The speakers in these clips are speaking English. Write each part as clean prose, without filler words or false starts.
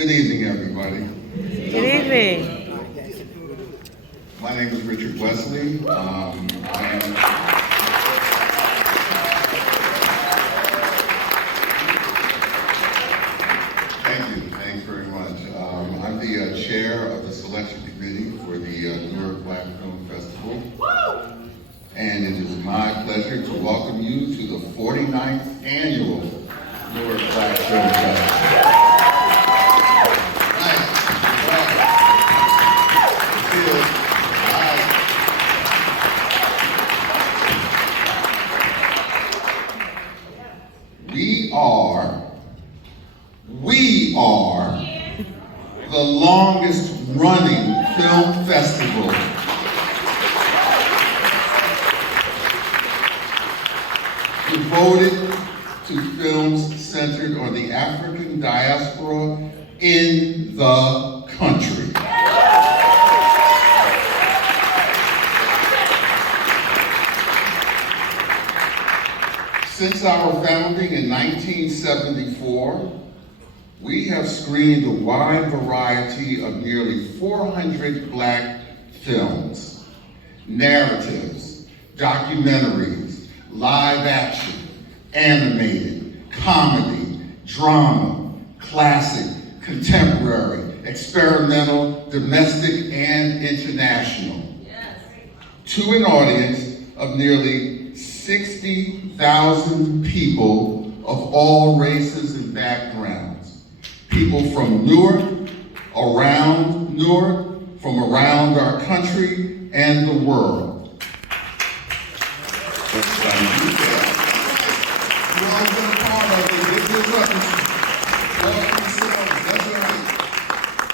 Good evening, everybody. Good evening. My name is Richard Wesley. Thanks very much. I'm the chair of the selection committee for the Newark Black Film Festival. And it is my pleasure to welcome you to the 49th annual Newark Black Film Festival. We are the longest running film festival devoted to films centered on the African diaspora in the country. Since our founding in 1974, we have screened a wide variety of nearly 400 Black films, narratives, documentaries, live action, animated, comedy, drama, classic, contemporary, experimental, domestic, and international. To an audience of nearly 60,000 people of all races and backgrounds. People from Newark, around Newark, from around our country and the world. You all been a part of it. Get this up. That's right.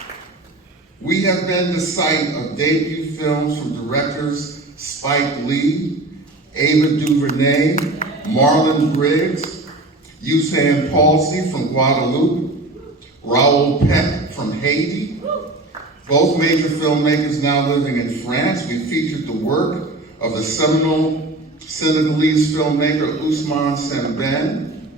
We have been the site of debut films from directors Spike Lee, Ava DuVernay, Marlon Briggs, Usain Palsy from Guadeloupe, Raoul Peck from Haiti. Both major filmmakers now living in France. We featured the work of the seminal Senegalese filmmaker Ousmane Sembène.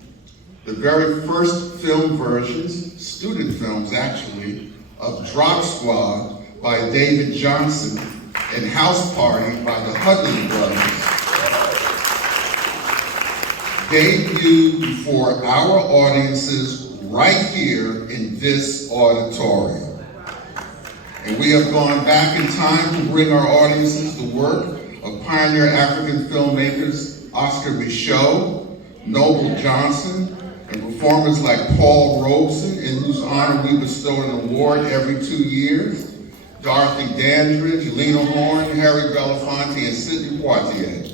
The very first film versions, student films actually, of Drop Squad by David Johnson and House Party by the Hudlin Brothers debuted before our audiences right here in this auditorium. And we have gone back in time to bring our audiences the work of pioneer African filmmakers Oscar Michaud, Noble Johnson, and performers like Paul Robeson, in whose honor we bestow an award every 2 years, Dorothy Dandridge, Lena Horne, Harry Belafonte, and Sidney Poitier.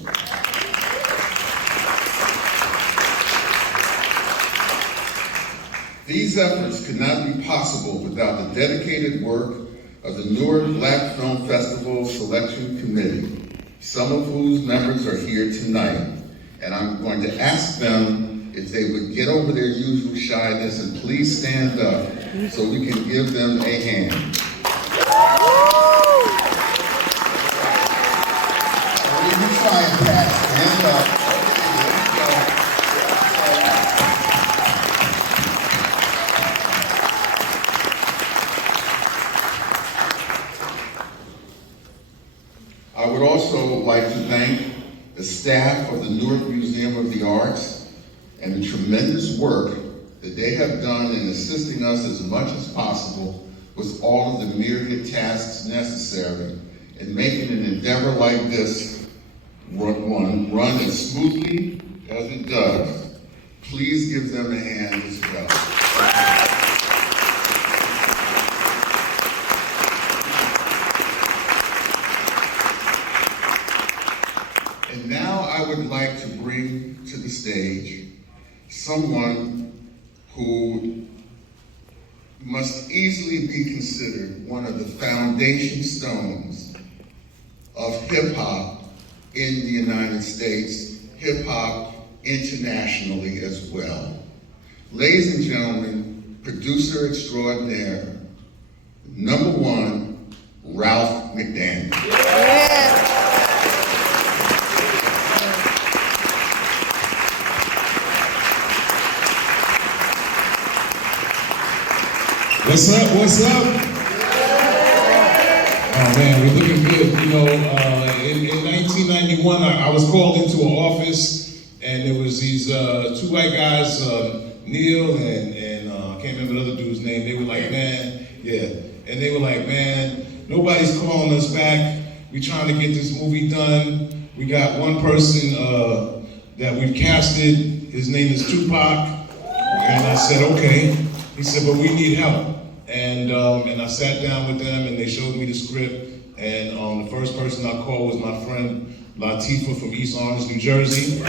These efforts could not be possible without the dedicated work of the Newark Black Film Festival Selection Committee, some of whose members are here tonight. And I'm going to ask them if they would get over their usual shyness and please stand up so we can give them a hand. Stand up. I would also like to thank the staff of the Newark Museum of the Arts and the tremendous work that they have done in assisting us as much as possible with all of the myriad tasks necessary in making an endeavor like this run as smoothly as it does. Please give them a hand as well. And now I would like to bring to the stage someone who must easily be considered one of the foundation stones of hip-hop in the United States, hip-hop internationally as well. Ladies and gentlemen, producer extraordinaire, #1, Ralph McDaniel. Yeah. What's up? What's up? Oh man, we're looking good. You know, in 1991, I was called into an office, and there was these two white guys, Neil and I can't remember the other dude's name. They were like, man, yeah, and they were like, man, nobody's calling us back. We're trying to get this movie done. We got one person that we've casted. His name is Tupac, and I said, okay. He said, but we need help. And I sat down with them, and they showed me the script. And the first person I called was my friend Latifah from East Orange, New Jersey. And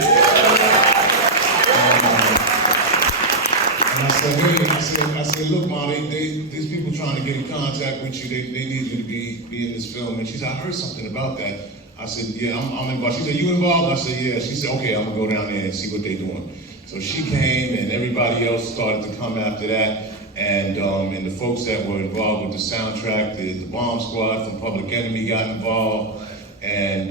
I said, hey, I said, look, Ma, these people trying to get in contact with you. They need you to be in this film. And she said, I heard something about that. I said, yeah, I'm involved. She said, you involved? I said, yeah. She said, okay, I'm gonna go down there and see what they're doing. So she came, and everybody else started to come after that. And the folks that were involved with the soundtrack, the Bomb Squad from Public Enemy got involved, and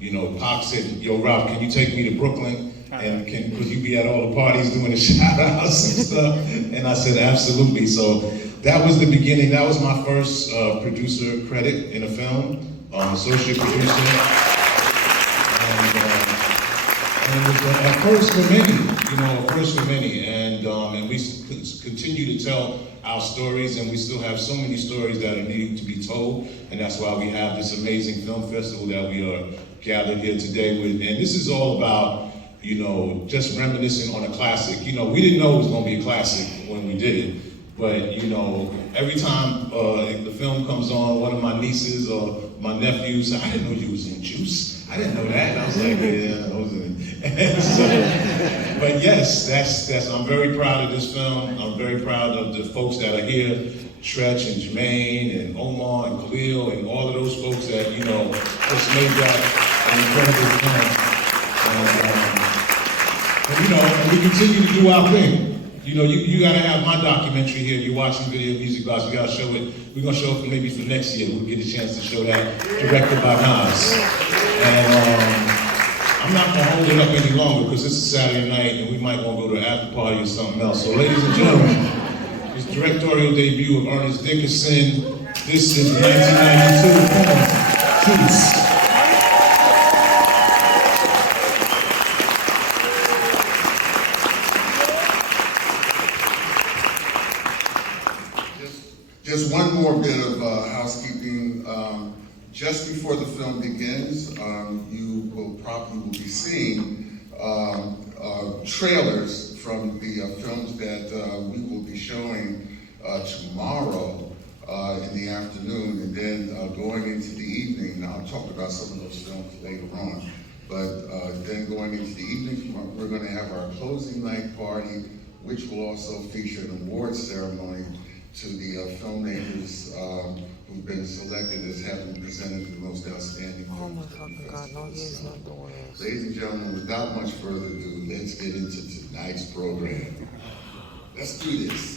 you know, Pac said, "Yo, Ralph, can you take me to Brooklyn? And could you be at all the parties doing the shout outs and stuff?" And I said, "Absolutely." So that was the beginning. That was my first producer credit in a film, associate producer, and it was a first for many. You know, a first for many, and we continue to tell our stories, and we still have so many stories that are needing to be told, and that's why we have this amazing film festival that we are gathered here today with. And this is all about, you know, just reminiscing on a classic. You know, we didn't know it was going to be a classic when we did it, but you know, every time the film comes on, one of my nieces or my nephews, I didn't know you was in Juice. I didn't know that. And I was like, yeah, I was in it. So, but yes, that's. I'm very proud of this film. I'm very proud of the folks that are here, Tretch and Jermaine and Omar and Khalil and all of those folks that, you know, just made that an incredible film. And you know, and we continue to do our thing. You know, you gotta have my documentary here. You're watching Video Music Box. We gotta show it. We're gonna show it maybe for next year. We'll get a chance to show that, directed by Nas. And I'm not gonna hold it up any longer because it's a Saturday night and we might want to go to an after party or something else. So, ladies and gentlemen, this directorial debut of Ernest Dickerson. This is 1992 film, Juice. Just one more bit of housekeeping. Just before the film begins, you will probably be seeing trailers from the films that we will be showing tomorrow in the afternoon, and then going into the evening. Now, I'll talk about some of those films later on, but then going into the evening, we're going to have our closing night party, which will also feature an awards ceremony to the filmmakers who've been selected as having presented the most outstanding films. Oh my God, no, he's not doing this. Ladies and gentlemen, without much further ado, let's get into tonight's program. Let's do this.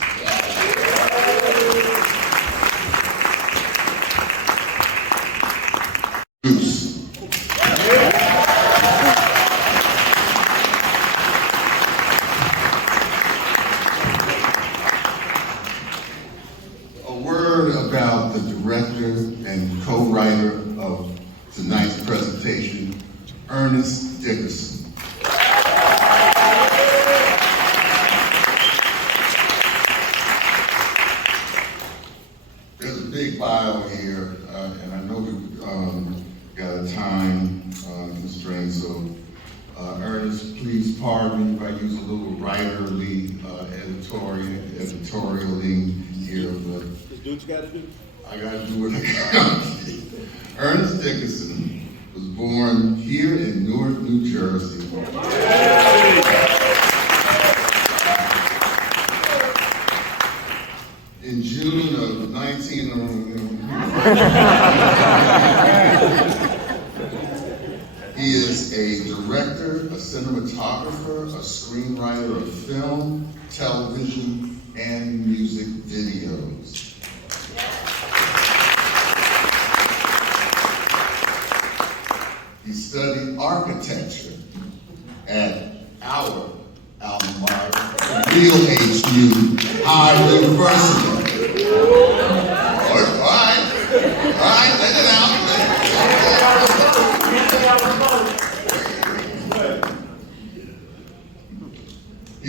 Juice. About the director and co-writer of tonight's presentation, Ernest Dickerson. There's a big bio here, and I know we've got a time constraint, so Ernest, please pardon me if I use a little writerly editorialing here, but do what you gotta do. I gotta do what I gotta do. Ernest Dickerson was born here in Newark, New Jersey. In June of 1900. He is a director, a cinematographer, a screenwriter of film, television, and music videos. He studied architecture at our alma mater, Real HU High University.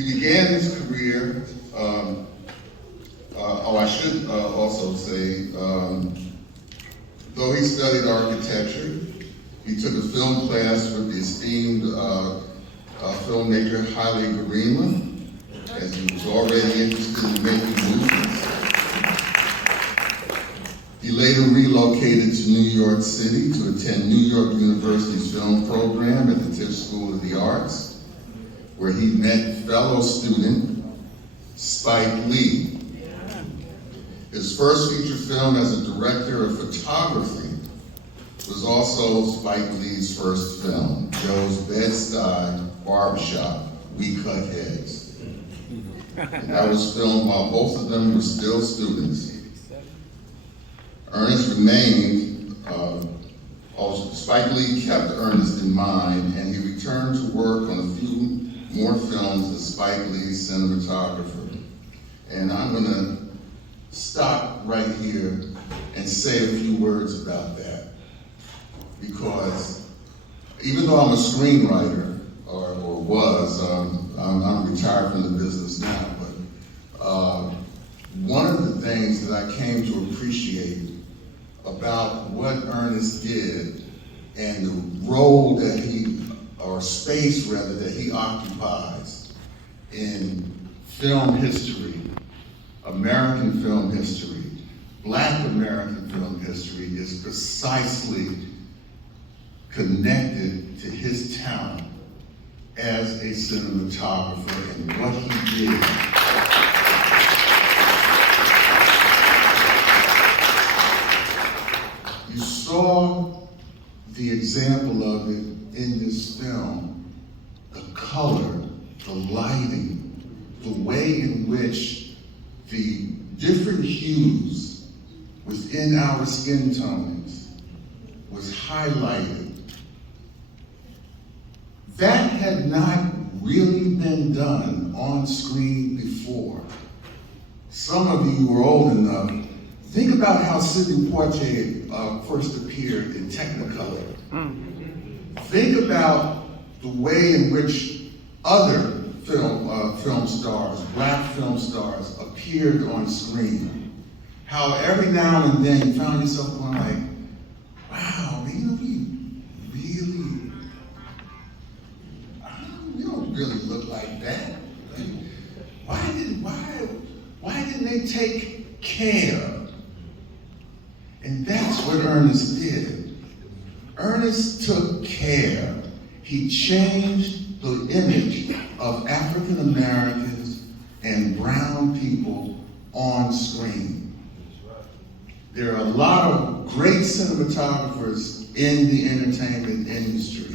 He began his career, I should also say, though he studied architecture, he took a film class with the esteemed filmmaker Haile Gerima, as he was already interested in making movies. He later relocated to New York City to attend New York University's film program at the Tisch School of the Arts, where he met fellow student Spike Lee. His first feature film as a director of photography was also Spike Lee's first film, Joe's Bed-Stuy Barbershop, We Cut Heads. And that was filmed while both of them were still students. Ernest remained, Spike Lee kept Ernest in mind, and he returned to work on a few more films as Spike Lee's cinematographer. And I'm gonna stop right here and say a few words about that. Because even though I'm a screenwriter, or was, I'm retired from the business now, but one of the things that I came to appreciate about what Ernest did and the role that or space rather, that he occupies in film history, American film history, Black American film history, is precisely connected to his talent as a cinematographer and what he did. You saw the example of it in this film, the color, the lighting, the way in which the different hues within our skin tones was highlighted. That had not really been done on screen before. Some of you were old enough. Think about how Sidney Poitier first appeared in Technicolor. Think about the way in which other film stars, Black film stars, appeared on screen. How every now and then you found yourself going like, wow, we don't really look like that. Why didn't they take care? And that's what Ernest did. Ernest took care. He changed the image of African Americans and brown people on screen. There are a lot of great cinematographers in the entertainment industry.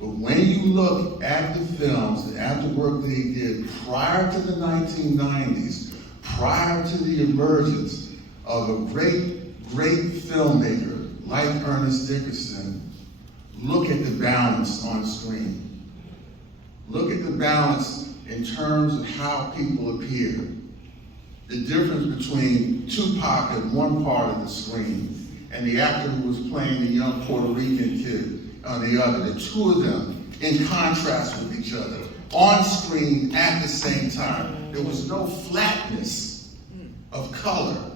But when you look at the films and at the work that he did prior to the 1990s, prior to the emergence of a great filmmaker like Ernest Dickerson, look at the balance on screen. Look at the balance in terms of how people appear. The difference between Tupac at one part of the screen and the actor who was playing the young Puerto Rican kid on the other. The two of them in contrast with each other, on screen at the same time. There was no flatness of color.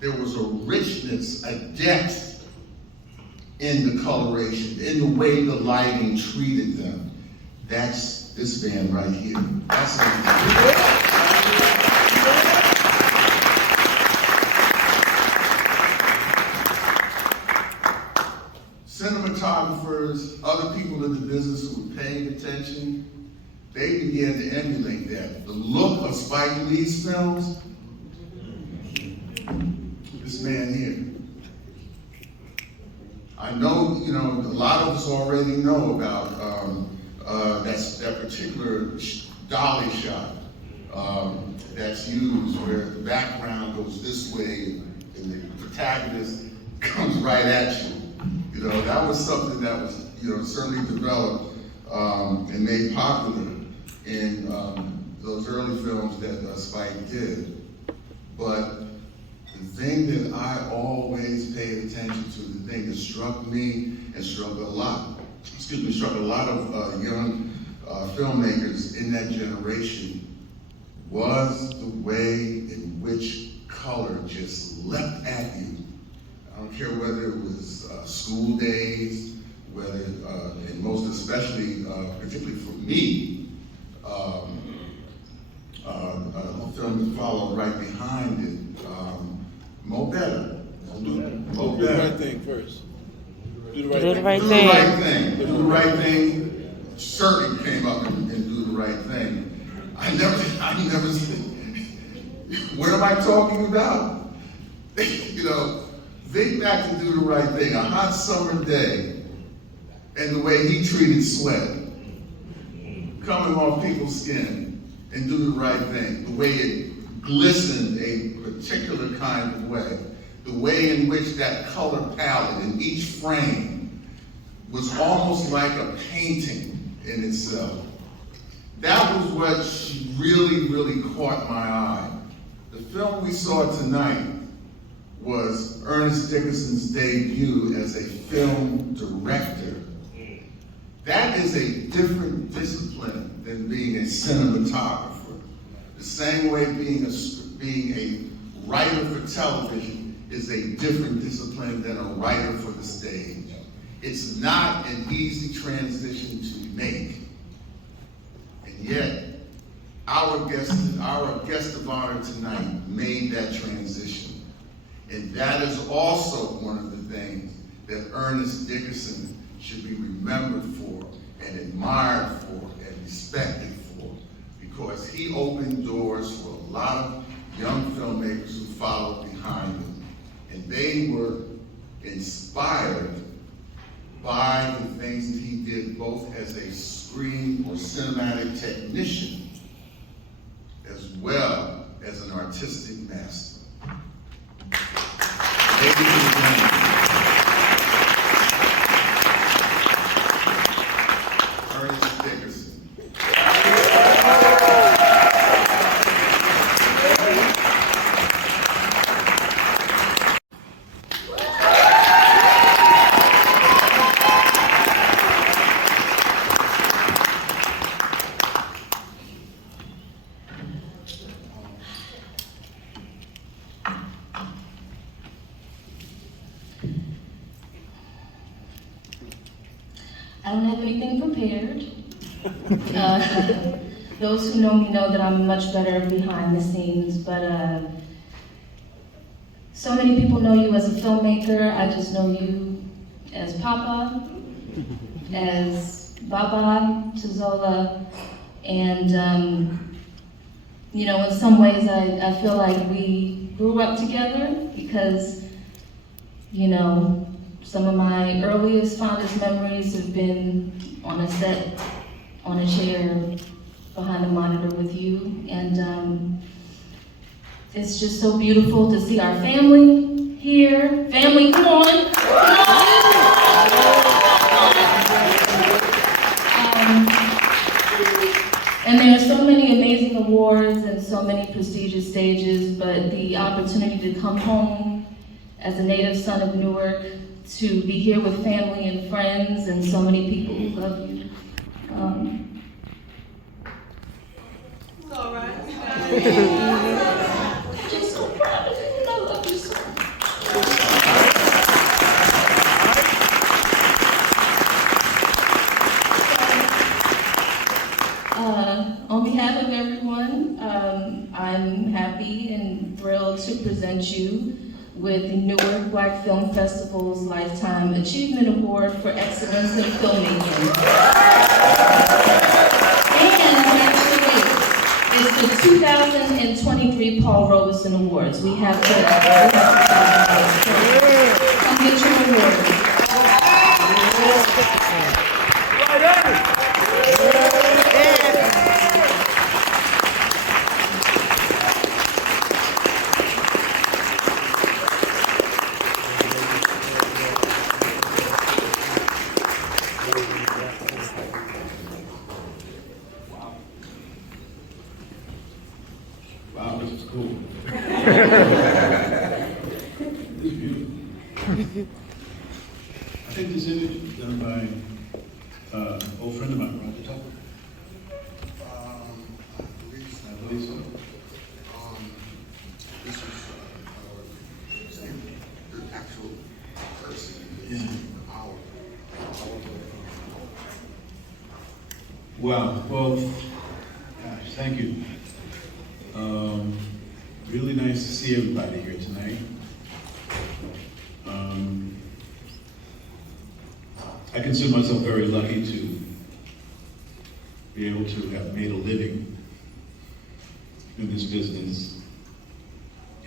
There was a richness, a depth in the coloration, in the way the lighting treated them. That's this man right here. That's cinematographers, other people in the business who were paying attention, they began to emulate that. The look of Spike Lee's films, this man here. I know, a lot of us already know about that particular dolly shot that's used where the background goes this way and the protagonist comes right at you. That was something that was, certainly developed and made popular in those early films that Spike did. But the thing that I always paid attention to, the thing that struck me and struck a lot of young filmmakers in that generation was the way in which color just leapt at you. I don't care whether it was school days, whether, and most especially, particularly for me, a film that followed right behind it, Mo Better. Do the right thing first. Do the right Do thing. the right Do thing. the right thing. Do the right thing. Certainly came up and do the right thing. I never what am I talking about? You know, think back to Do the Right Thing, a hot summer day, and the way he treated sweat coming off people's skin, and Do the Right Thing, the way it glistened a particular kind of way, the way in which that color palette in each frame was almost like a painting in itself. That was what really, really caught my eye. The film we saw tonight was Ernest Dickerson's debut as a film director. That is a different discipline than being a cinematographer. The same way being a writer for television is a different discipline than a writer for the stage. It's not an easy transition to make. And yet, our guest of honor tonight made that transition. And that is also one of the things that Ernest Dickerson should be remembered for and admired for and respected for, because he opened doors for a lot of young filmmakers who followed behind him. And they were inspired by the things that he did both as a screen or cinematic technician as well as an artistic master. Ladies and gentlemen, Ernest Dickerson. I don't have anything prepared. Those who know me know that I'm much better behind the scenes, but so many people know you as a filmmaker. I just know you as Papa, as Baba to Zola, and you know, in some ways I feel like we grew up together because, you know, some of my earliest, fondest memories have been on a set, on a chair, behind a monitor with you. And it's just so beautiful to see our family here. Family, come on. And there are so many amazing awards and so many prestigious stages, but the opportunity to come home as a native son of Newark, to be here with family and friends and so many people who love you. It's all right. I'm just so proud of you, and I love you so much. On behalf of everyone, I'm happy and thrilled to present you with the Newark Black Film Festival's Lifetime Achievement Award for Excellence in Filmmaking. And actually, it's the 2023 Paul Robeson Awards. We have to come get your award. Wow, this is cool. This is beautiful. I think this image is done by an old friend of mine, Roger Tucker. I believe so. I believe so. This is the actual person. Yeah. Our. Wow, well, gosh, thank you. Really nice to see everybody here tonight. I consider myself very lucky to be able to have made a living in this business.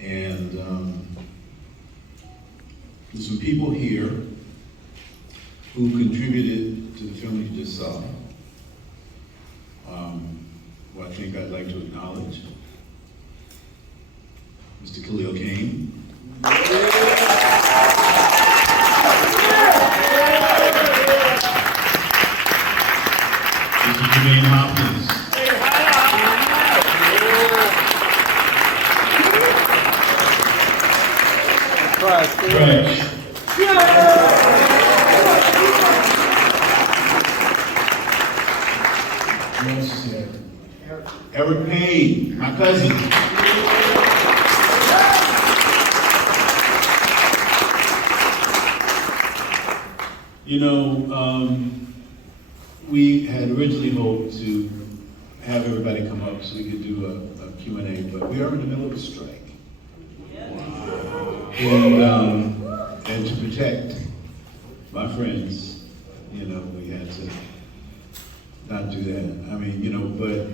And there's some people here who contributed to the film you just saw. Who I think I'd like to acknowledge. Mr. Khalil Kane. Mr. Jermaine Hopkins. French. Who else is here? Eric Payne, my cousin. You know, we had originally hoped to have everybody come up so we could do a Q&A, but we are in the middle of a strike. And to protect my friends, you know, we had to not do that. I mean, you know, but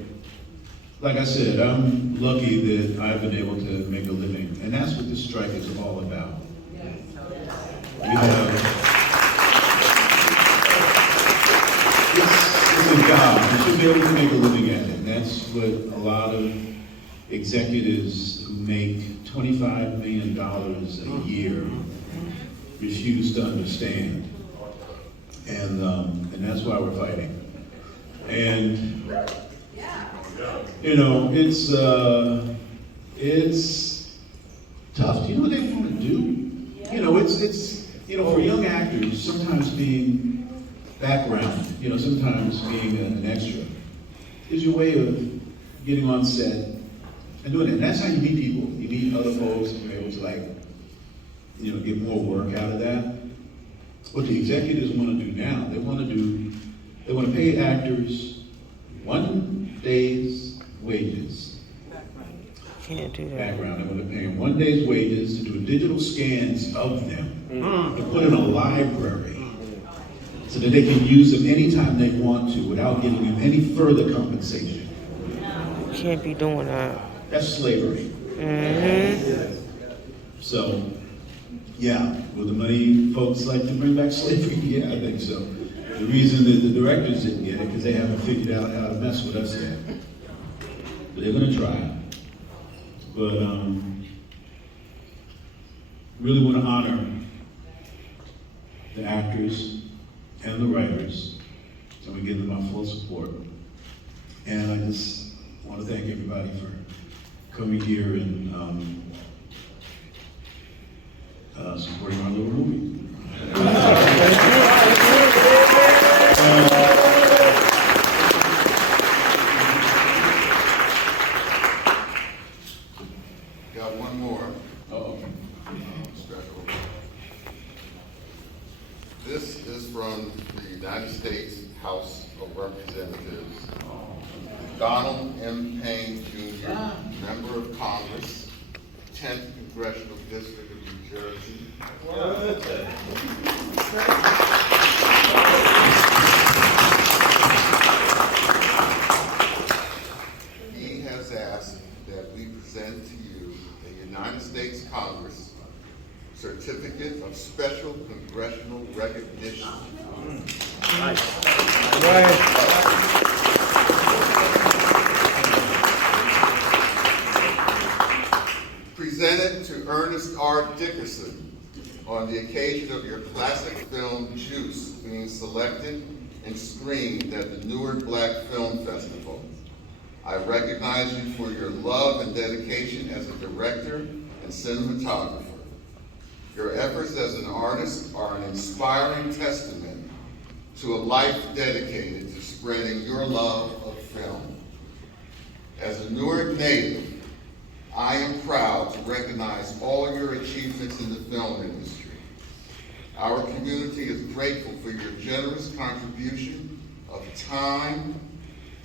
like I said, I'm lucky that I've been able to make a living, and that's what this strike is all about. We have, it's a job. You should be able to make a living at it. And that's what a lot of executives who make $25 million a year refuse to understand. And that's why we're fighting. And you know, it's tough. Do you know what they want to do? You know, it's you know, for young actors, sometimes being background, you know, sometimes being an extra is your way of getting on set and doing it. And that's how you meet people. You meet other folks and you're able to, like, you know, get more work out of that. What the executives want to do now, they want to pay actors 1 day's wages. Can't do that. Background, they want to pay them 1 day's wages to do digital scans of them, to put in a library, so that they can use them anytime they want to without giving them any further compensation. You can't be doing that. That's slavery. So, yeah, will the money folks like to bring back slavery? Yeah, I think so. The reason that the directors didn't get it, because they haven't figured out how to mess with us yet. But they're gonna try. But really want to honor the actors and the writers, and we give them our full support. And I just want to thank everybody for coming here and supporting our little movie. Got one more. Uh-oh. Special. This is from the United States House of Representatives. Donald M. Payne Jr., Member of Congress, 10th Congressional District of New Jersey. He has asked that we present to you the United States Congress Certificate of Special Congressional Recognition. Presented to Ernest R. Dickerson on the occasion of your classic film Juice being selected and screened at the Newark Black Film Festival. I recognize you for your love and dedication as a director and cinematographer. Your efforts as an artist are an inspiring testament to a life dedicated to spreading your love of film. As a Newark native, I am proud to recognize all your achievements in the film industry. Our community is grateful for your generous contribution of time,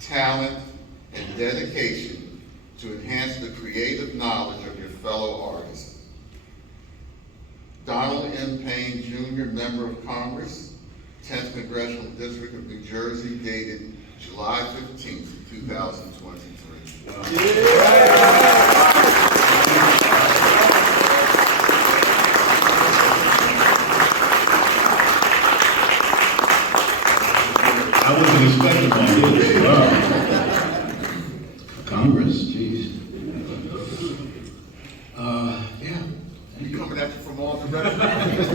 talent, and dedication to enhance the creative knowledge of your fellow artists. Donald M. Payne Jr., Member of Congress, 10th Congressional District of New Jersey, dated July 15th, 2023. I wasn't expecting all this. Wow. Congress, jeez. Yeah. You coming at you from all directions?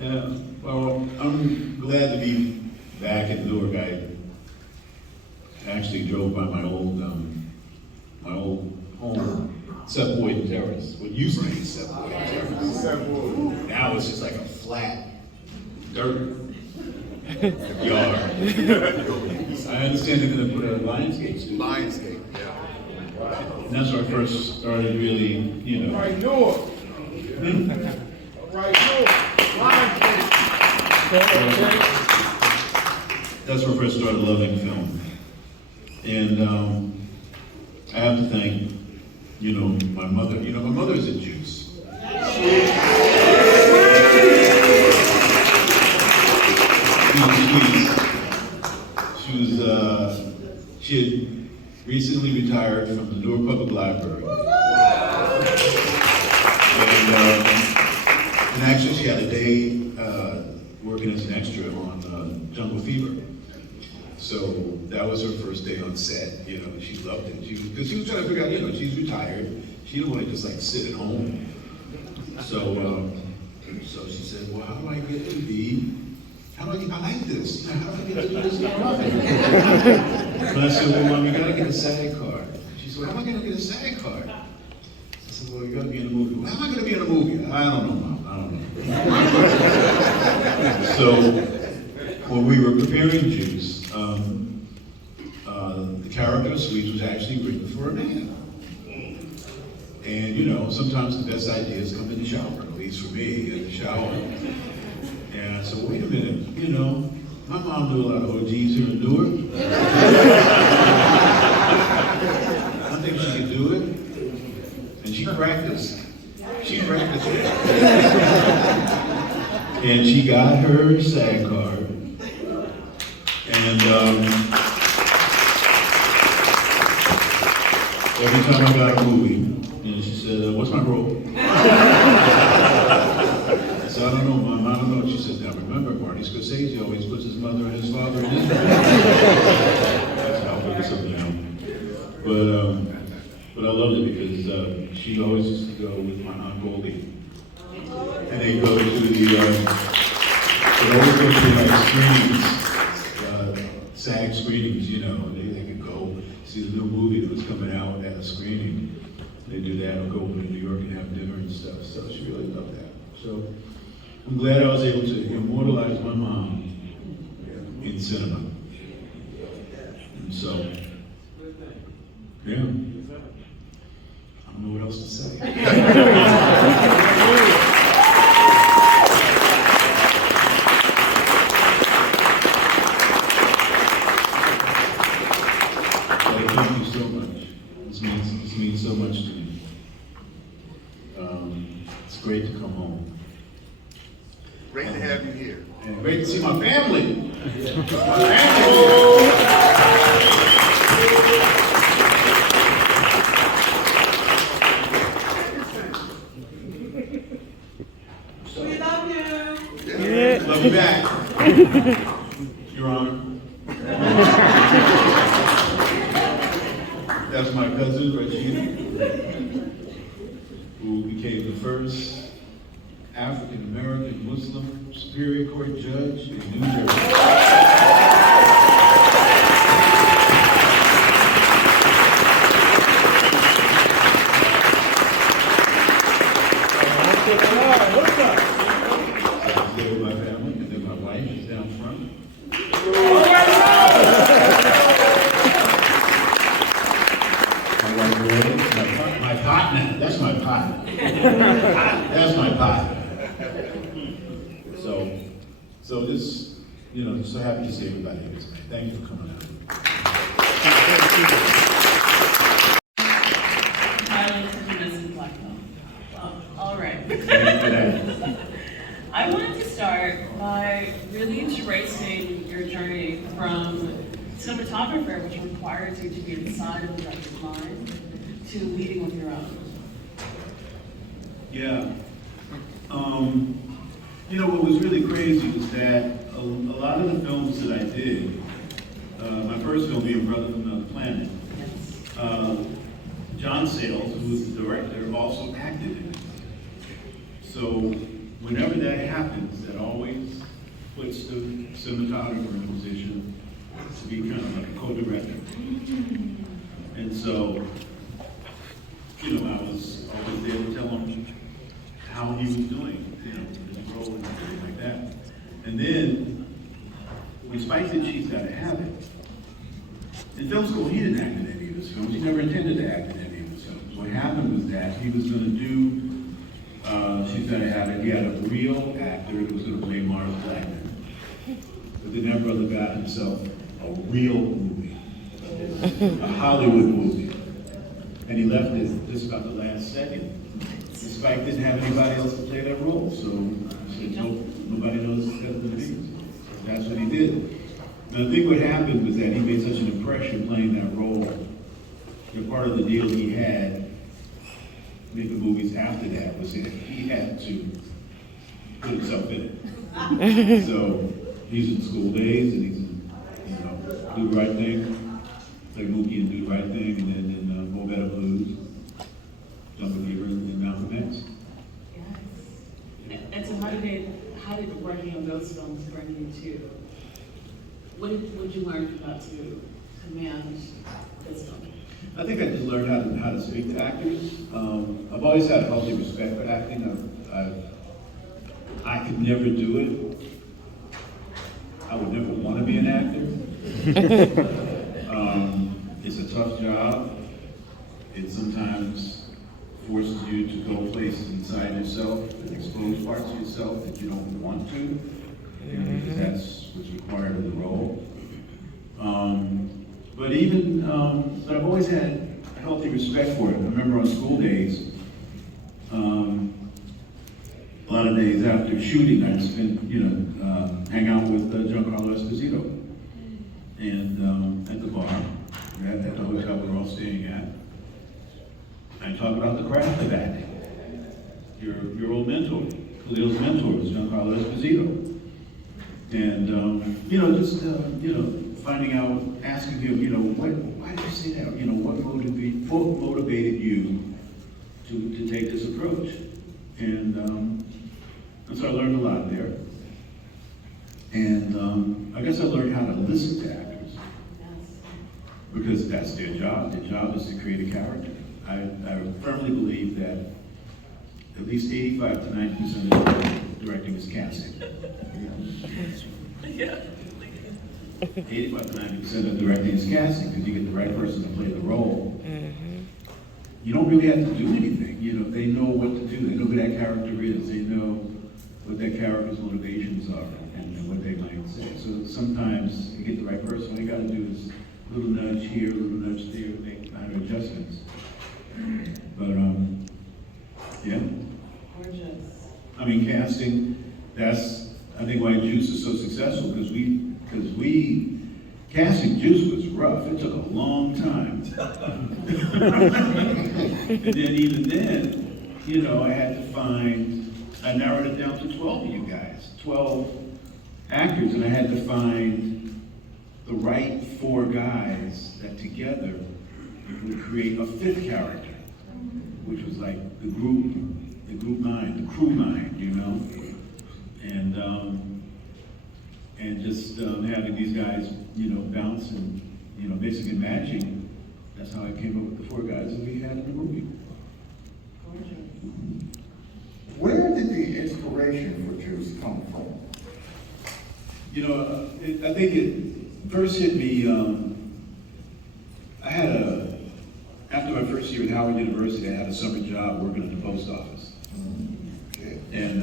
Yeah. Well, I'm glad to be back in Newark. I actually drove by my old home, Savoy Terrace. What used to be Savoy Terrace. Now it's just like a flat dirt yard. I understand they're gonna put a Lionsgate studio. Lionsgate, yeah. And that's where I first started really, Right north. Right north. that's where I first started loving film. And I have to thank, my mother. My mother is a juice. She had recently retired from the Newark Public Library. And actually she had a day working as an extra on Jungle Fever. So that was her first day on set, she loved it. Because she was trying to figure out, she's retired. She didn't want to just like sit at home. So she said, well, how do I get to be, I like this. How do I get to do this in life? And I said, well, Mom, you gotta get a SAG card. She said, well, how am I gonna get a SAG card? I said, well, you gotta be in a movie. Well, how am I gonna be in a movie? I don't know, Mom, I don't know. So, when we were preparing Juice, the character of Sweets was actually written for a man. And sometimes the best ideas come in the shower, at least for me, in the shower. And I said, wait a minute, my mom knew a lot of OGs here in Newark. I think she could do it. And she practiced. And she got her SAG card. And every time I got a movie, she said, what's my role? I said, I don't know, Mom, I don't know. She said, now remember, Marty Scorsese always puts his mother and his father in his movie. That's how I'll figure something out. But I loved it because she always used to go with my Aunt Goldie. And they go to like screenings, SAG screenings, they could go see the new movie that was coming out at a screening. They do that, or go over to New York and have dinner and stuff. So she really loved that. So I'm glad I was able to immortalize my mom in cinema. And so, yeah. I don't know what else to say. Thank you so much. This means so much to me. It's great to come home. Great to have you here. And great to see my family. We love you. Love you back. Your Honor. That's my cousin, Rashida, who became the first African-American Muslim Superior Court judge in New Jersey. What's up? I live with my family, and then my wife is down front. All right, so happy to see everybody here tonight. Thank you for coming out. Ireland took a mess in black belt. All right. Thank you for that. I wanted to start by really tracing your journey from cinematographer, which requires you to be inside of the director's mind, to leading with your own. Yeah. You know, what was really crazy was that a lot of the films that I did, my first film being Brother from Another Planet, Yes. John Sayles, who was the director, also acted in it. So whenever that happens, that always puts the cinematographer in a position to be kind of like a co-director. And so, you know, I was always there to tell him how he was doing, you know, his role and everything like that. And then, when Spike did She's Gotta Have It, in film school, he didn't act in any of his films. He never intended to act in any of his films. What happened was that he was going to do She's Gotta Have It. He had a real actor that was going to play Mars Blackman. But then that brother got himself a real movie, a Hollywood movie. And he left it just about the last second. Spike didn't have anybody else to play that role, so nobody knows better than me. That's what he did. And I think what happened was that he made such an impression playing that role. And part of the deal he had making movies after that was that he had to put himself in it. So he's in School Days and he's in, you know, Do the Right Thing, like Mookie and Do the Right Thing, and then in Mo Better Blues, Jungle Fever, and Malcolm X. Yes. And so how did working on those films bring you to, what did you learn about to command this film? I think I just learned how to speak to actors. I've always had a healthy respect for acting. I could never do it. I would never want to be an actor. It's a tough job. It sometimes forces you to go places inside yourself and expose parts of yourself that you don't want to, because that's what's required of the role. But I've always had a healthy respect for it. I remember on School Days, a lot of days after shooting, I'd spend, hang out with Giancarlo Esposito, and at the bar, at the hotel we were all staying at. I talk about the craft of acting. Your old mentor, Khalil's mentor was Giancarlo Esposito. And, finding out, asking him, why did you say that? What motivated you to take this approach? And so I learned a lot there. And I guess I learned how to listen to actors, because that's their job. Their job is to create a character. I firmly believe that at least 85 to 90% of directing is casting. Yeah. 85 to 90% of directing is casting, because you get the right person to play the role. You don't really have to do anything. They know what to do. They know who that character is. They know what that character's motivations are and what they might say. So sometimes you get the right person. All you got to do is a little nudge here, a little nudge there, make minor adjustments. But yeah. Gorgeous. I mean, casting. That's, I think, why Juice is so successful, because casting Juice was rough. It took a long time. And then even then, I narrowed it down to 12 of you guys, 12 actors, and I had to find the right 4 guys that together would create a 5th character, which was like the group mind, the crew mind, and just having these guys, bounce and, basically matching. That's how I came up with the 4 guys that we had in the movie. Where did the inspiration for Juice come from? I think it first hit me, after my first year at Howard University, I had a summer job working at the post office. And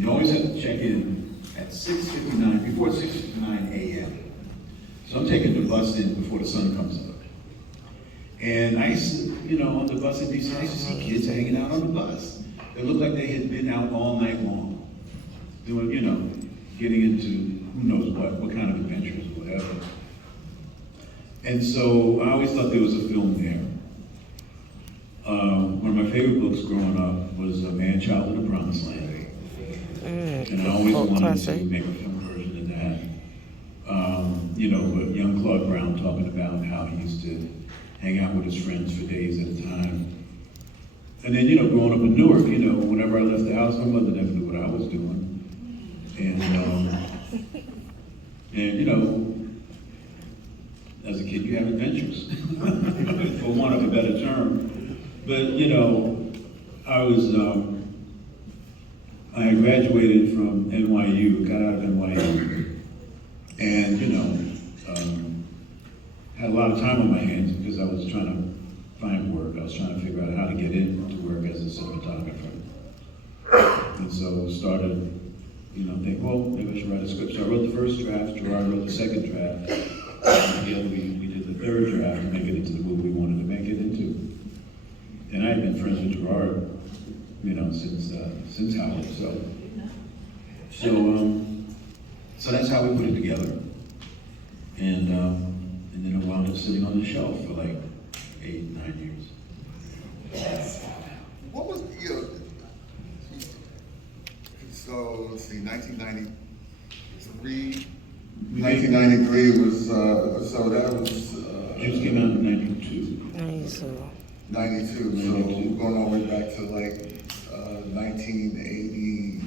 you always have to check in at 6:59, before 6:59 a.m. So I'm taking the bus in before the sun comes up. And I used to, on the bus in DC, I used to see kids hanging out on the bus. They looked like they had been out all night long, doing, getting into who knows what kind of adventures or whatever. And so I always thought there was a film there. One of my favorite books growing up was Man, Child of the Promised Land. And I always wanted classic. to make a film version of that. With young Claude Brown talking about how he used to hang out with his friends for days at a time. And then, growing up in Newark, whenever I left the house, my mother never knew what I was doing. And as a kid, you have adventures, for want of a better term. But, I had graduated from NYU, got out of NYU, and, had a lot of time on my hands because I was trying to find work. I was trying to figure out how to get into work as a cinematographer. And so started, think, well, maybe I should write a script. So I wrote the first draft, Gerard wrote the second draft. And together we did the third draft to make it into the movie we wanted to make it into. And I had been friends with Gerard, since Howard. So that's how we put it together. And then it wound up sitting on the shelf for like 8-9 years. What was, so let's see, 1993. 1993 was, so that was. James came out in 92. 92, so we're going all the way back to like 1980,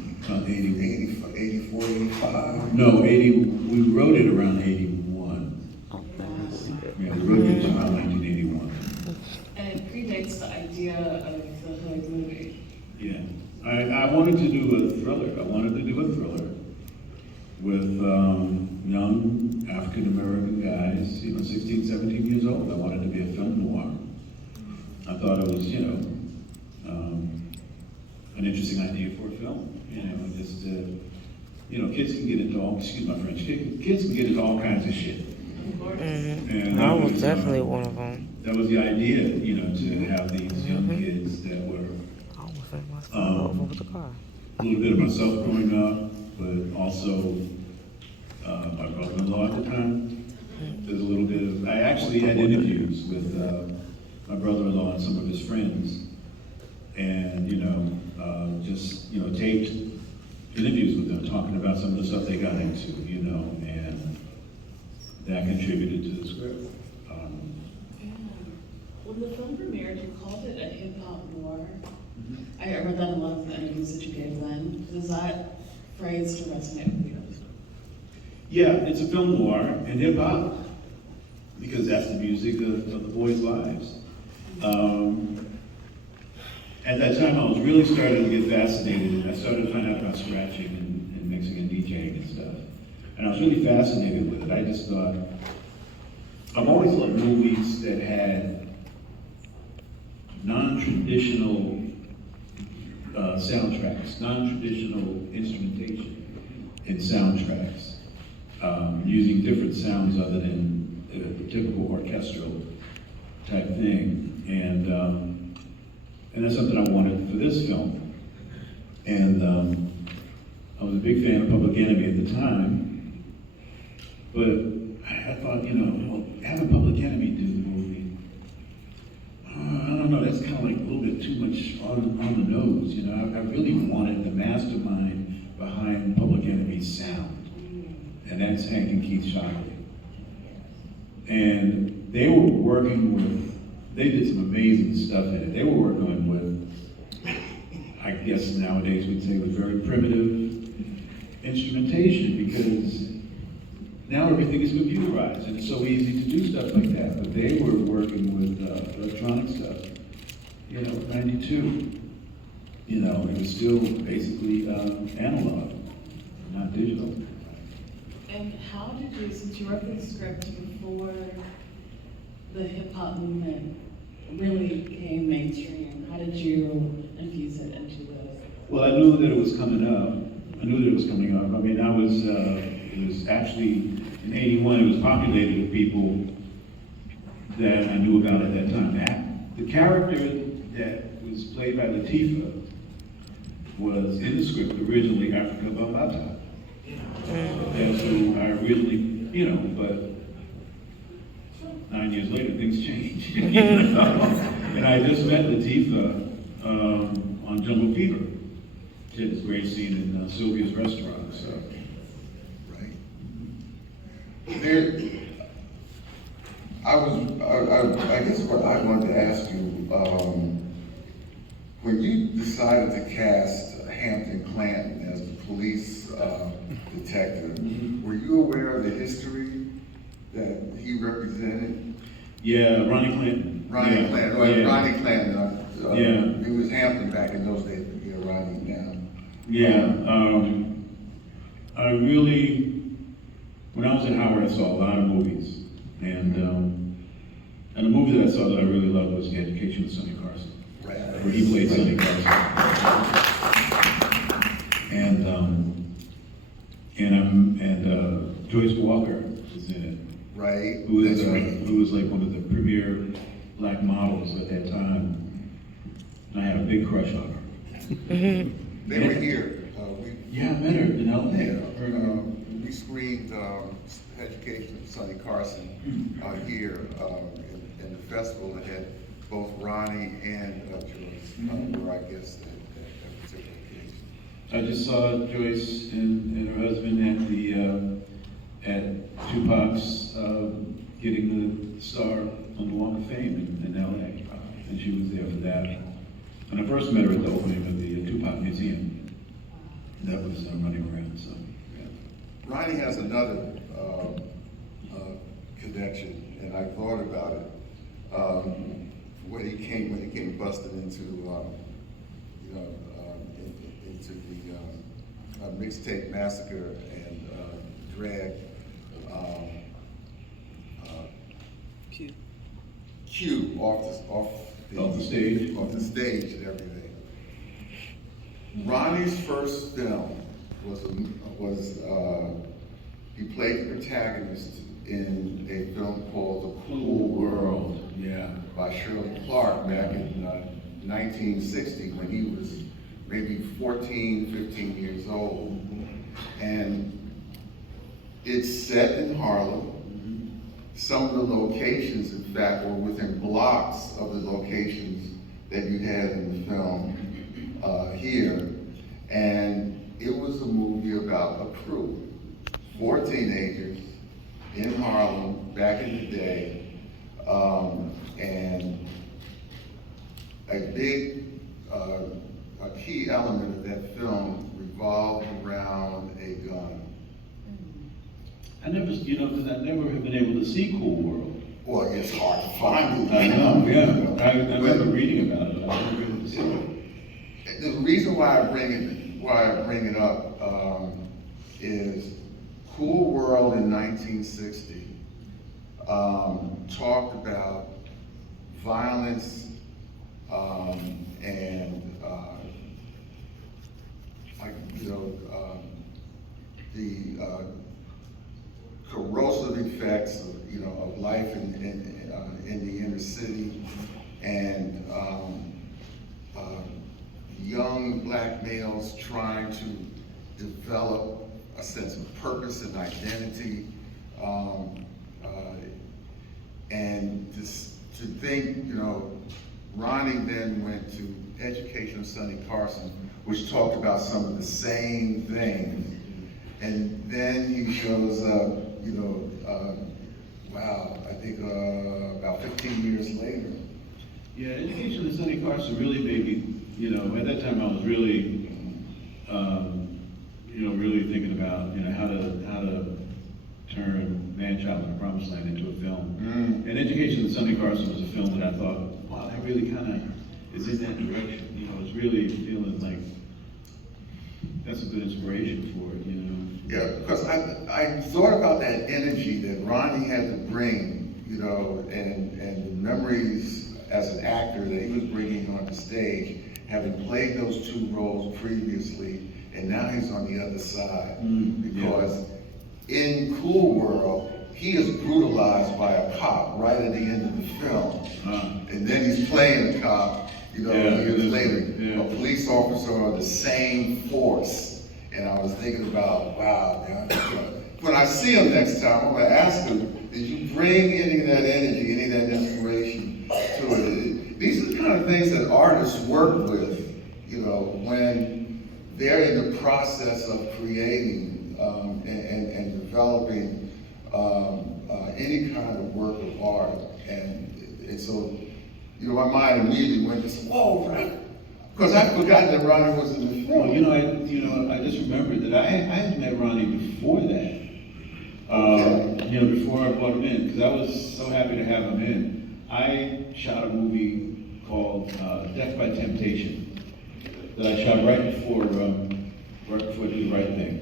84, 85. No, 80, we wrote it around 81. Yeah, we wrote it around 1981. And it predates the idea of the Hood movie. Yeah, I wanted to do a thriller. I wanted to do a thriller with young African-American guys, 16, 17 years old. I wanted to be a film noir. I thought it was, an interesting idea for a film. Kids can get into all, excuse my French, kids can get into all kinds of shit. And I was definitely one of them. That was the idea, to have these young kids that were I almost ran myself over with the car. a little bit of myself growing up, but also my brother-in-law at the time. There's a little bit of, I actually had interviews with my brother-in-law and some of his friends, and just taped interviews with them, talking about some of the stuff they got into, and that contributed to the script. When the film premiered, you called it a hip-hop noir. I read that in a lot of the interviews that you gave then. Does that phrase to resonate with you? Yeah, it's a film noir and hip-hop, because that's the music of the boys' lives. At that time, I was really starting to get fascinated, and I started to find out about scratching and mixing and DJing and stuff. And I was really fascinated with it. I just thought, I've always loved movies that had non-traditional soundtracks, non-traditional instrumentation in soundtracks, using different sounds other than the typical orchestral type thing. And that's something I wanted for this film. And I was a big fan of Public Enemy at the time, but I thought, having Public Enemy do the movie, I don't know, that's kind of like a little bit too much on the nose, I really wanted the mastermind behind Public Enemy's sound, and that's Hank and Keith Shockley. And they were working with, they did some amazing stuff in it. They were working with, I guess nowadays we'd say, with very primitive instrumentation, because now everything is computerized and it's so easy to do stuff like that. But they were working with electronic stuff, 92. It was still basically analog, not digital. And how did you, since you wrote the script before the hip-hop movement really became mainstream, how did you infuse it into the... Well, I knew that it was coming up. I knew that it was coming up. I mean, it was actually, in '81, it was populated with people that I knew about at that time. The character that was played by Latifah was in the script originally Africa Bambaataa. That's who I originally, but 9 years later, things change. And I just met Latifah on Jungle Fever. She had this great scene in Sylvia's restaurant. So. Right. There, I guess what I wanted to ask you, when you decided to cast Hampton Clanton as the police detective, were you aware of the history that he represented? Yeah, Ronnie Clanton. Ronnie Clanton, like Yeah. Ronnie Clanton. Yeah. He was Hampton back in those days, but yeah, Ronnie now. Yeah, I really, when I was at Howard, I saw a lot of movies, and the movie that I saw that I really loved was The Education of Sonny Carson, Right. where he played Sonny Carson, and Joyce Walker was in it, Right. who was That's right. who was like one of the premier black models at that time, and I had a big crush on her. They were here. Yeah, I met her in L.A. We screened Education of Sonny Carson here in the festival that had both Ronnie and Joyce were our guests at that particular occasion. I just saw Joyce and her husband at Tupac's getting the star on the Walk of Fame in L.A. And she was there for that. And I first met her at the opening of the Tupac Museum. That was running around, so, yeah. Ronnie has another connection, and I thought about it when he came busting into into the mixtape massacre and dragged Q off Off the stage. off the stage and everything. Ronnie's first film was he played the protagonist in a film called The Cool World, by Shirley Clark back in 1960 when he was maybe 14, 15 years old. And it's set in Harlem. Some of the locations, in fact, were within blocks of the locations that you had in the film here. And it was a movie about a crew, 4 teenagers in Harlem back in the day. And a big, a key element of that film revolved around a gun. I never, because I never have been able to see Cool World. Well, it's hard to find it. I know, yeah. I remember reading about it. I never been able to see it. The reason why I bring it up is Cool World in 1960 talked about violence and the corrosive effects of life in the inner city, and young black males trying to develop a sense of purpose and identity, and to think, Ronnie then went to Education of Sonny Carson, which talked about some of the same things, and then he shows up, I think about 15 years later. Yeah, Education of Sonny Carson really made me, at that time I was really, really thinking about, how to turn Man-Child in the Promised Land into a film. And Education of Sonny Carson was a film that I thought, wow, that really kind of is in that direction. It's really feeling like that's a good inspiration for it, Yeah, because I thought about that energy that Ronnie had to bring, and the memories as an actor that he was bringing on the stage, having played those 2 roles previously and now he's on the other side. Yeah. Because in Cool World, he is brutalized by a cop right at the end of the film. And then he's playing a cop, years later. Yeah. A police officer of the same force. And I was thinking about, wow, man, when I see him next time, I'm gonna ask him, did you bring any of that energy, any of that inspiration to it? These are the kind of things that artists work with, when they're in the process of creating and developing any kind of work of art. And so, my mind immediately went to, whoa, right? Because I forgot that Ronnie was in the film. Well, I just remembered that I had met Ronnie before that. Before I brought him in, because I was so happy to have him in. I shot a movie called Death by Temptation that I shot right before Do the Right Thing.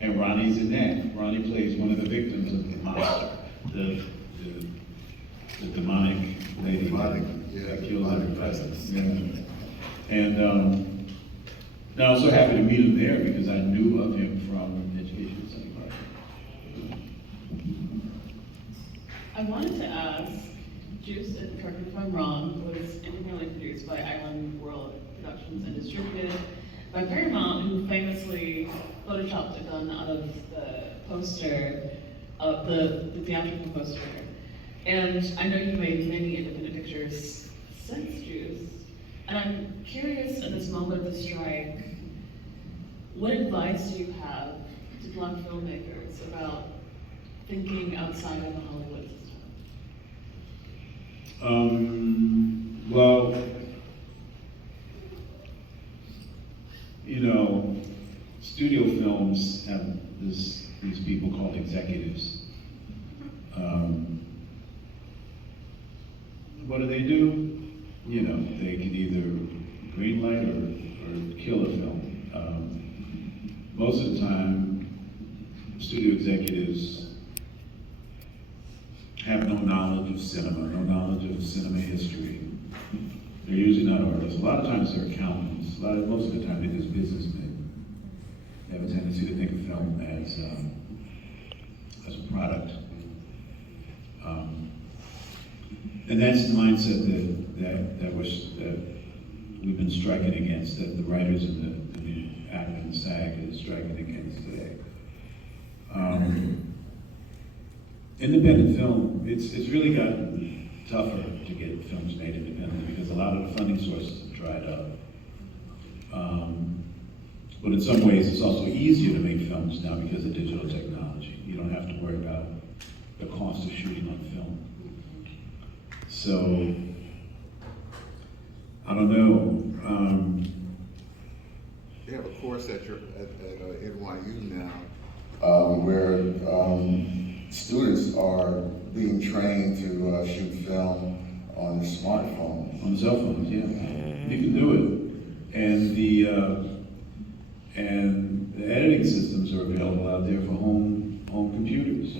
And Ronnie's in that. Ronnie plays one of the victims of the monster, the demonic lady that killed her presence. Yeah. And now I was so happy to meet him there because I knew of him from Education Center. I wanted to ask, Juice, and correct me if I'm wrong, was independently produced by Island World Productions and distributed by Paramount, who famously photoshopped a gun out of the poster, of the theatrical poster. And I know you made many independent pictures since Juice. And I'm curious in this moment of the strike, what advice do you have to Black filmmakers about thinking outside of the Hollywood system? Well, studio films have these people called executives. What do? They can either greenlight or kill a film. Most of the time, studio executives have no knowledge of cinema, no knowledge of cinema history. They're usually not artists. A lot of times they're accountants. Most of the time they're just businessmen. They have a tendency to think of film as a product. And that's the mindset that we've been striking against, that the writers and the ACT and SAG is striking against today. Independent film, it's really gotten tougher to get films made independently because a lot of the funding sources have dried up. But in some ways, it's also easier to make films now because of digital technology. You don't have to worry about the cost of shooting on film. So, I don't know. They have a course at NYU now where students are being trained to shoot film on the smartphone. On the cell phones, yeah. You can do it. And the editing systems are available out there for home computers.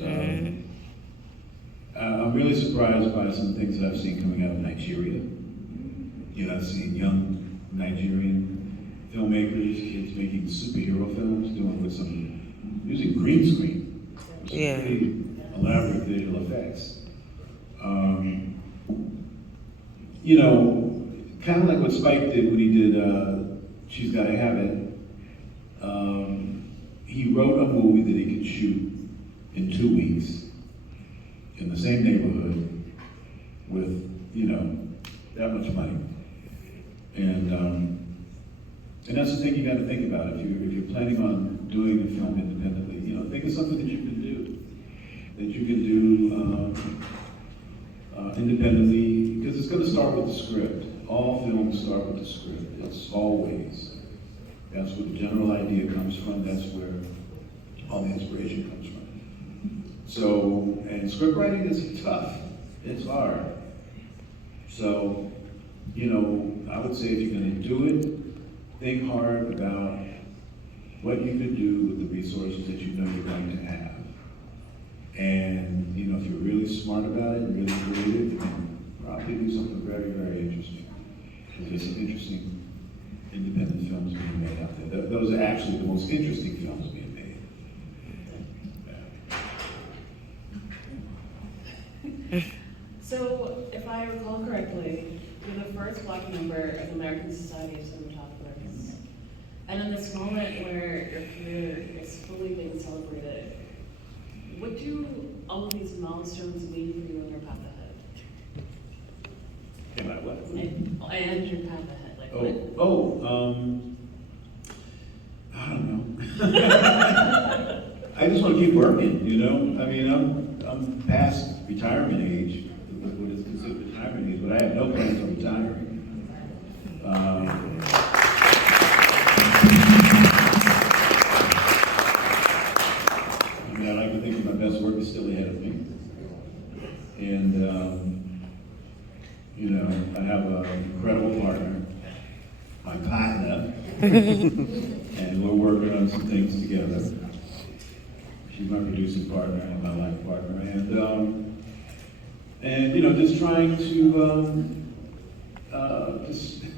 I'm really surprised by some things that I've seen coming out of Nigeria. I've seen young Nigerian filmmakers, kids making superhero films, using green screen. Yeah. Pretty elaborate visual effects. Kind of like what Spike did when he did She's Gotta Have It. He wrote a movie that he could shoot in 2 weeks in the same neighborhood with, that much money. And that's the thing you got to think about if you're planning on doing a film independently. Think of something that you can do, independently, because it's going to start with the script. All films start with the script. It's always. That's where the general idea comes from. That's where all the inspiration comes from. So, and script writing is tough. It's hard. So, I would say if you're going to do it, think hard about what you could do with the resources that you know you're going to have. And, if you're really smart about it and really creative, you can probably do something very, very interesting. Because there's some interesting independent films being made out there. Those are actually the most interesting films being made. So, if I recall correctly, you're the first Black member of the American Society of Cinematographers. And in this moment where your career is fully being celebrated, what do all of these milestones mean for you on your path ahead? Am I what? And your path ahead, like what? I don't know. I just want to keep working, you know? I mean, I'm past retirement age, what is considered retirement age, but I have no plans on retiring. I mean, I like to think that my best work is still ahead of me. And, you know, I have an incredible partner, my partner, and we're working on some things together. She's my producing partner and my life partner, and you know, just trying to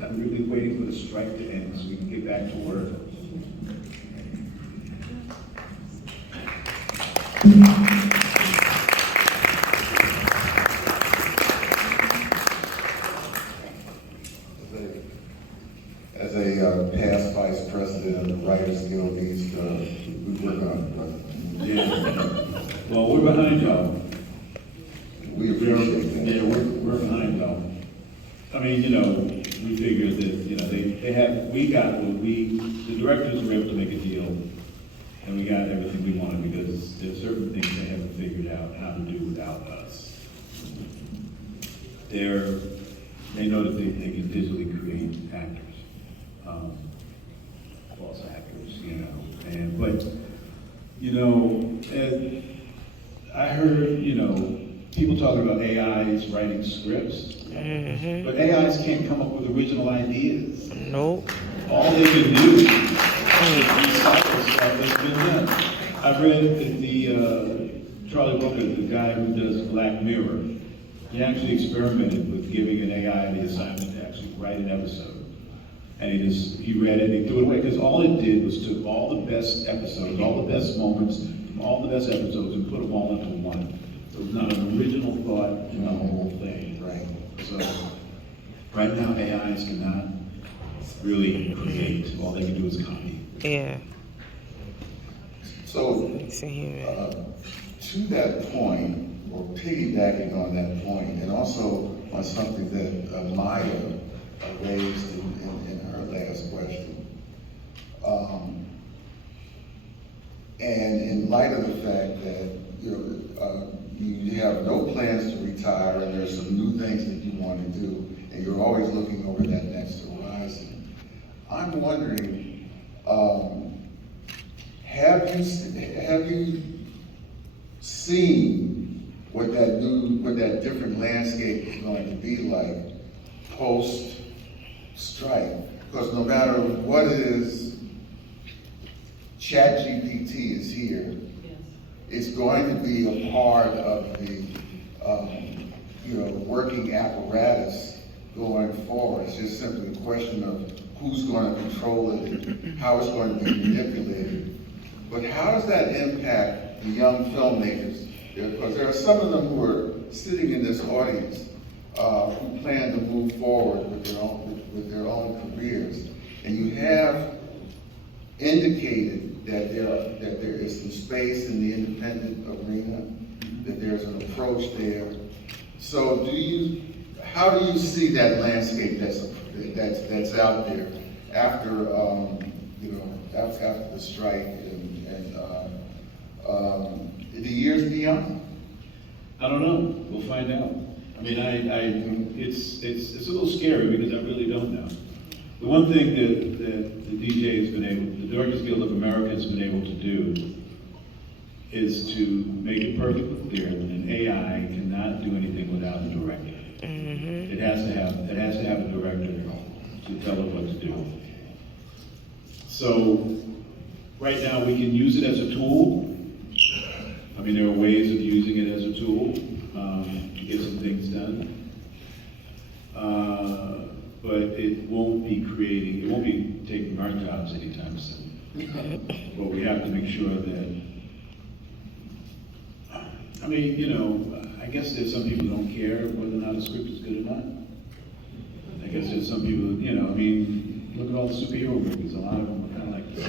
I'm really waiting for the strike to end so we can get back to work. As a past vice president of the Writers Guild East, we work on it. Yeah. Well, we're behind y'all. We appreciate that. Yeah, we're behind y'all. I mean, you know, we figured that, you know, the directors were able to make a deal, and we got everything we wanted because there's certain things they haven't figured out how to do without us. They know that they can digitally create actors, false actors, you know, but, you know, I heard, you know, people talking about AIs writing scripts, but AIs can't come up with original ideas. Nope. All they can do is recycle stuff that's been done. I've read the Charlie Brooker, the guy who does Black Mirror. He actually experimented with giving an AI the assignment to actually write an episode. And he read it, he threw it away, because all it did was took all the best episodes, all the best moments, from all the best episodes and put them all into one. There was not an original thought in the whole thing. Right. So, right now AIs cannot really create, all they can do is copy. Yeah. So, It's a human. to that point, or piggybacking on that point, and also on something that Maya raised in her last question, and in light of the fact that you have no plans to retire, and there's some new things that you want to do, and you're always looking over that next horizon, I'm wondering, have you seen what that different landscape is going to be like post-strike? Because no matter what it is, ChatGPT is here. Yes. It's going to be a part of the working apparatus going forward. It's just simply a question of who's going to control it and how it's going to be manipulated. But how does that impact the young filmmakers? Because there are some of them who are sitting in this audience who plan to move forward with their own careers, and you have indicated that there is some space in the independent arena, that there's an approach there. So how do you see that landscape that's out there after after the strike and the years beyond? I don't know. We'll find out. I mean, it's a little scary because I really don't know. The one thing that the DJ has been the Directors Guild of America has been able to do is to make it perfectly clear that an AI cannot do anything without the director. It has to have a director to tell it what to do. So right now we can use it as a tool. I mean, there are ways of using it as a tool to get some things done. But it won't be taking our jobs anytime soon. But we have to make sure that, I mean, you know, I guess there's some people who don't care whether or not a script is good or not. I guess there's some people, you know, I mean, look at all the superhero movies, a lot of them are kind of like the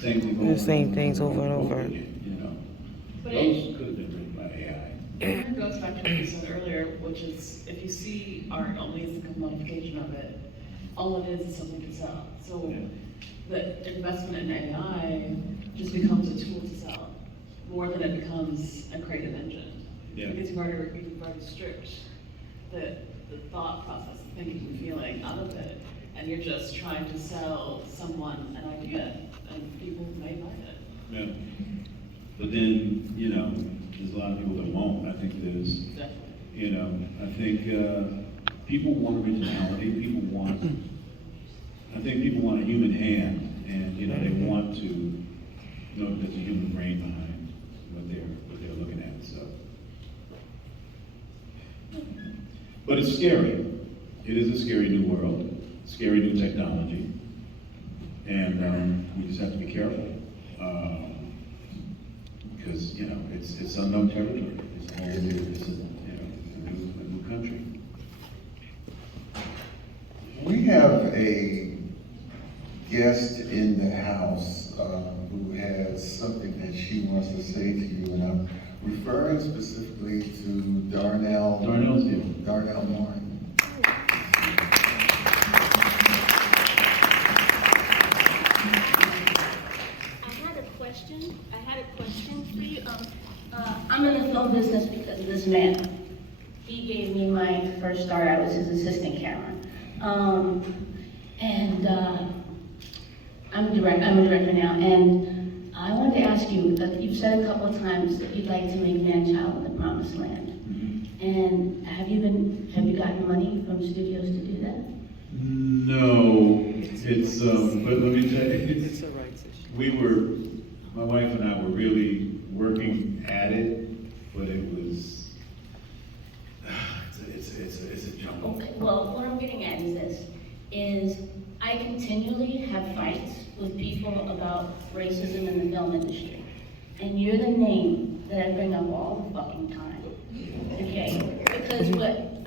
same thing over The same things over and over. again, you know. But Those could have been written by AI. it goes back to what you said earlier, which is if you see art only as a commodification of it, all it is something to sell. So the investment in AI just becomes a tool to sell more than it becomes a creative engine. Yeah. Because you've already stripped the thought process, the thinking and feeling out of it, and you're just trying to sell someone an idea, and people may buy it. Yeah. But then, you know, there's a lot of people that won't. I think there's, Definitely. you know, I think people want originality. I think people want a human hand, and you know, they want to know that there's a human brain behind what they're looking at. So, but it's scary. It is a scary new world, scary new technology, and we just have to be careful. Because you know it's unknown territory. It's a new country. We have a guest in the house who has something that she wants to say to you, and I'm referring specifically to Darnell. Darnell's here. Darnell Martin. I had a question for you. I'm in the film business because of this man. He gave me my first start. I was his assistant camera. I'm a director now, and I wanted to ask you, that you've said a couple of times that you'd like to make Man-Child in the Promised Land. And have you gotten money from studios to do that? No, it's but let me tell you, my wife and I were really working at it, but it was, it's a jungle. Okay, well, what I'm getting at is this, I continually have fights with people about racism in the film industry. And you're the name that I bring up all the fucking time, okay? Because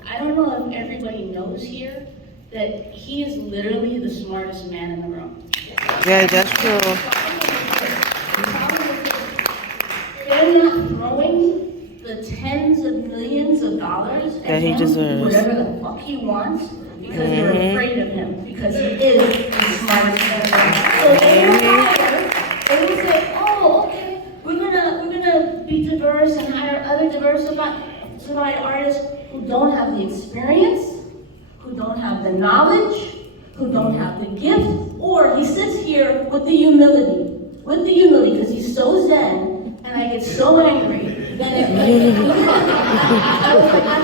I don't know if everybody knows here, that he is literally the smartest man in the room. Yeah, that's true. They're not throwing the tens of millions of dollars at That he him, deserves. whatever the fuck he wants, because they're afraid of him, because he is the smartest man in the room. So they will hire, they will say, oh, okay, we're gonna be diverse and hire other diversified artists who don't have the experience, who don't have the knowledge, who don't have the gift, or he sits here with the humility, because he's so zen, and I get so angry that I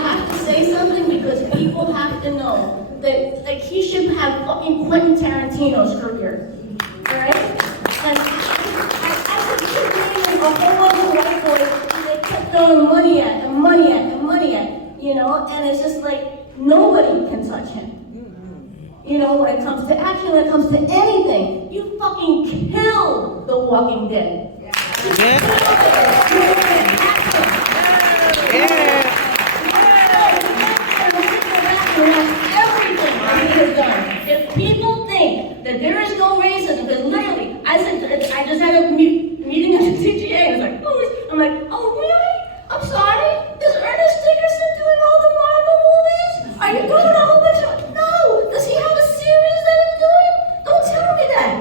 have to say something because people have to know that like he should have fucking Quentin Tarantino's career, right? And I could keep naming a whole other white boy they kept throwing money at, you know, and it's just like nobody can touch him. You know, when it comes to action, when it comes to anything, you fucking kill The Walking Dead. Everything that he has done. If people think that there is no racism, because literally, I just had a meeting at the TGA, and it's like, oh, I'm like, oh really? I'm sorry? Is Ernest Dickerson doing all the Marvel movies? Are you doing a whole bunch of... No! Does he have a series that he's doing? Don't tell me that!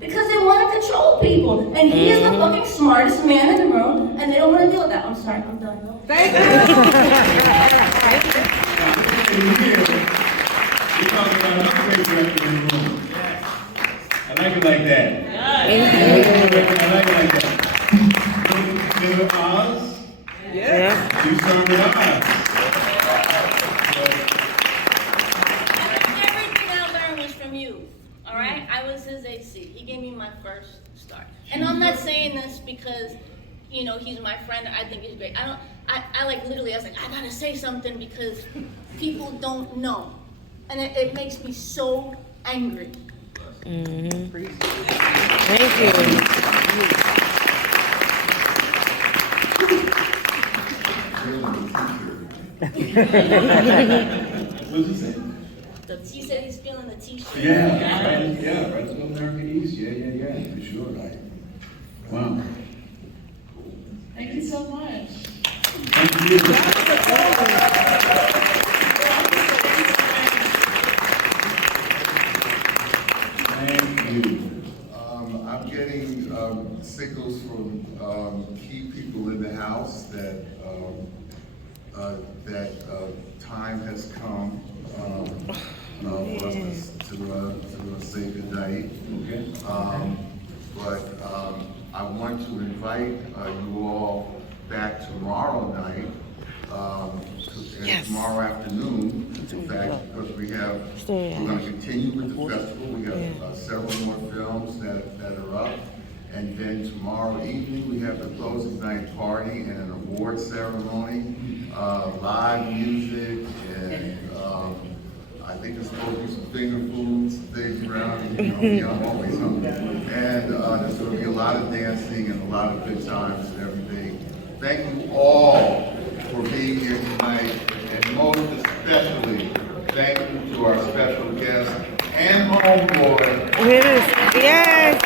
Because they want to control people. And he is the fucking smartest man in the room, and they don't want to deal with that. I'm sorry, I'm done. Thank you. We're talking about another great director in the room. I like it like that. I like it like that. Remember Oz? Yeah. You started Oz. Everything I learned was from you, all right? I was his AC. He gave me my first start. And I'm not saying this because, you know, he's my friend. I think he's great. I like literally, I was like, I gotta say something because people don't know. and it makes me so angry. Thank you. What does it say? He said he's feeling the t-shirt. Yeah, right to American East, yeah, for sure. Right. Wow. Thank you so much. Thank you. Thank you. I'm getting signals from key people in the House that time has come for us to say goodnight. Okay. But I want to invite you all back tomorrow night, and tomorrow afternoon, in fact, because we're going to continue with the festival. We have several more films that are up. And then tomorrow evening, we have the closing night party and an award ceremony, live music, and I think there's supposed to be some finger foods, things around, I'm always hungry. And there's going to be a lot of dancing and a lot of good times and everything. Thank you all for being here tonight, and most especially, thank you to our special guest and homeboy. Yes.